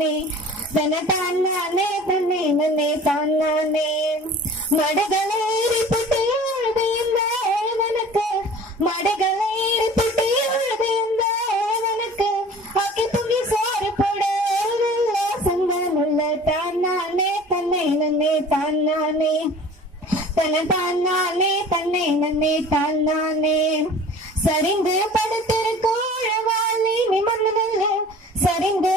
தானானே தன தானானே தன்னை நன்னே தானானே மடகளேறி பட்டு எழுதியவனுக்கு மடகளேறி பட்டு எழுதியவனுக்கு ஆக்கி தூங்கி சோறு போடு சங்கமுள்ள தானானே தன்னை நன்னே தானானே தன தானானே தன்னை நன்னே தானானே சரிந்து படுத்திருக்கும் வாழி நிமிர்ந்ததில்லை சரிந்து